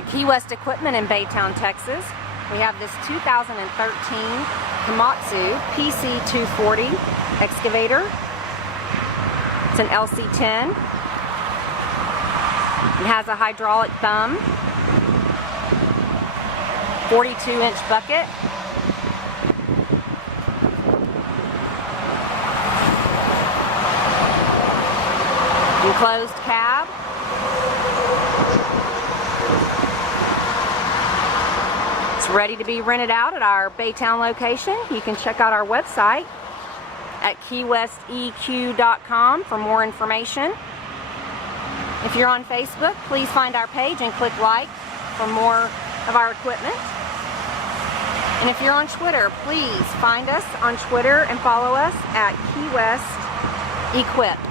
At KeeWest Equipment in Baytown, Texas, we have this 2013 Komatsu PC240 excavator. It's an LC10. It has a hydraulic thumb, 42-inch bucket, enclosed cab, it's ready to be rented out at our Baytown location. You can check out our website at KeeWestEQ.com for more information. If you're on Facebook, please find our page and click like for more of our equipment. And if you're on Twitter, please find us on Twitter and follow us at KeeWest Equip.